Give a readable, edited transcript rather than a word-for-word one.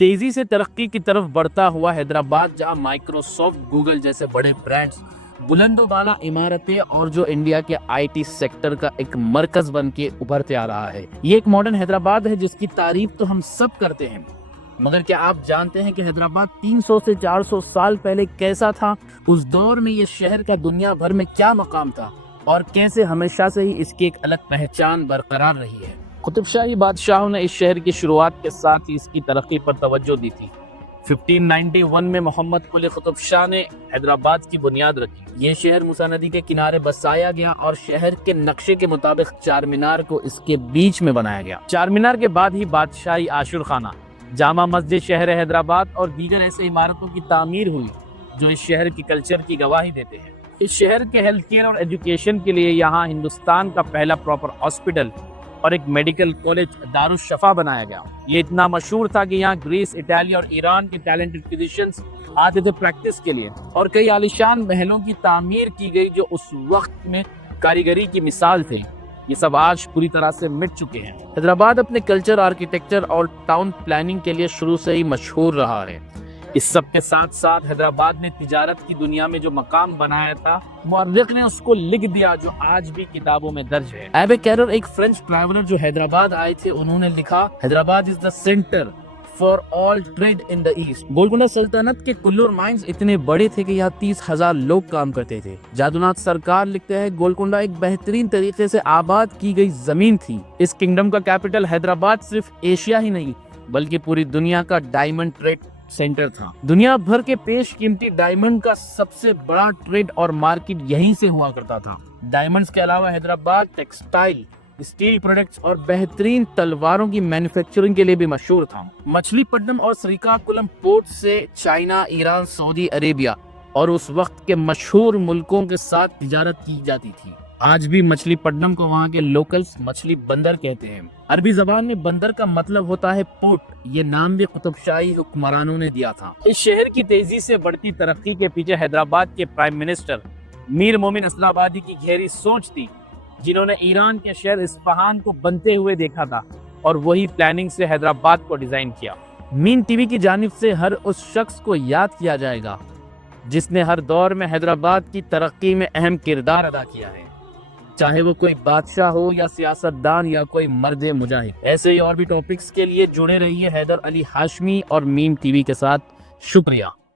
تیزی سے ترقی کی طرف بڑھتا ہوا حیدرآباد، جہاں مائکروسافٹ، گوگل جیسے بڑے برانڈز، بلند و بالا عمارتیں اور جو انڈیا کے آئی ٹی سیکٹر کا ایک مرکز بن کے ابھرتے آ رہا ہے۔ یہ ایک ماڈرن حیدرآباد ہے جس کی تعریف تو ہم سب کرتے ہیں، مگر کیا آپ جانتے ہیں کہ حیدرآباد 300 سے 400 سال پہلے کیسا تھا؟ اس دور میں یہ شہر کا دنیا بھر میں کیا مقام تھا اور کیسے ہمیشہ سے ہی اس کی ایک الگ پہچان برقرار رہی ہے؟ قطب شاہی بادشاہوں نے اس شہر کی شروعات کے ساتھ ہی اس کی ترقی پر توجہ دی تھی۔ 1591 میں محمد قلی قطب شاہ نے حیدرآباد کی بنیاد رکھی۔ یہ شہر موسی ندی کے کنارے بسایا گیا اور شہر کے نقشے کے مطابق چار مینار کو اس کے بیچ میں بنایا گیا۔ چار مینار کے بعد ہی بادشاہی عاشور خانہ، جامع مسجد شہر حیدرآباد اور دیگر ایسے عمارتوں کی تعمیر ہوئی جو اس شہر کی کلچر کی گواہی دیتے ہیں۔ اس شہر کے ہیلتھ کیئر اور ایجوکیشن کے لیے یہاں ہندوستان کا پہلا پراپر ہاسپٹل اور ایک میڈیکل کالج دارالشفا بنایا گیا۔ یہ اتنا مشہور تھا کہ یہاں گریس، اٹالی اور ایران کے ٹیلنٹڈ فزیشینز آتے تھے پریکٹس کے لیے، اور کئی عالیشان محلوں کی تعمیر کی گئی جو اس وقت میں کاریگری کی مثال تھے۔ یہ سب آج پوری طرح سے مٹ چکے ہیں۔ حیدرآباد اپنے کلچر، آرکیٹیکچر اور ٹاؤن پلاننگ کے لیے شروع سے ہی مشہور رہا ہے۔ اس سب کے ساتھ ساتھ حیدرآباد نے تجارت کی دنیا میں جو مقام بنایا تھا، مورخ نے اس کو لکھ دیا جو آج بھی کتابوں میں درج ہے۔ ایبے کیرر، ایک فرینچ ٹریولر جو حیدرآباد آئے تھے، انہوں نے لکھا، Hyderabad is the centre for all trade in the east. Golconda سلطنت کے کلور مائنز اتنے بڑے تھے کہ یہاں 30,000 لوگ کام کرتے تھے۔ جادو ناتھ سرکار لکھتے ہیں، گولکنڈہ ایک بہترین طریقے سے آباد کی گئی زمین تھی۔ اس کنگڈم کا کیپٹل حیدرآباد صرف ایشیا ہی نہیں بلکہ پوری دنیا کا ڈائمنڈ ٹریڈ سینٹر تھا۔ دنیا بھر کے پیش قیمتی ڈائمنڈ کا سب سے بڑا ٹریڈ اور مارکیٹ یہیں سے ہوا کرتا تھا۔ ڈائمنڈز کے علاوہ حیدرآباد ٹیکسٹائل، اسٹیل پروڈکٹس اور بہترین تلواروں کی مینوفیکچرنگ کے لیے بھی مشہور تھا۔ مچھلی پٹنم اور سریکاکولم پورٹ سے چائنا، ایران، سعودی عربیہ اور اس وقت کے مشہور ملکوں کے ساتھ تجارت کی جاتی تھی۔ آج بھی مچھلی پٹنم کو وہاں کے لوکلز مچھلی بندر کہتے ہیں۔ عربی زبان میں بندر کا مطلب ہوتا ہے پورٹ۔ یہ نام بھی قطب شاہی حکمرانوں نے دیا تھا۔ اس شہر کی تیزی سے بڑھتی ترقی کے پیچھے حیدرآباد کے پرائم منسٹر میر مومن اسلام آبادی کی گہری سوچ تھی، جنہوں نے ایران کے شہر اصفہان کو بنتے ہوئے دیکھا تھا اور وہی پلاننگ سے حیدرآباد کو ڈیزائن کیا۔ مین ٹی وی کی جانب سے ہر اس شخص کو یاد کیا جائے گا جس نے ہر دور میں حیدرآباد کی ترقی میں اہم کردار ادا کیا ہے، چاہے وہ کوئی بادشاہ ہو یا سیاستدان یا کوئی مرد مجاہد۔ ایسے ہی اور بھی ٹاپکس کے لیے جڑے رہیے حیدر علی ہاشمی اور مین ٹی وی کے ساتھ۔ شکریہ۔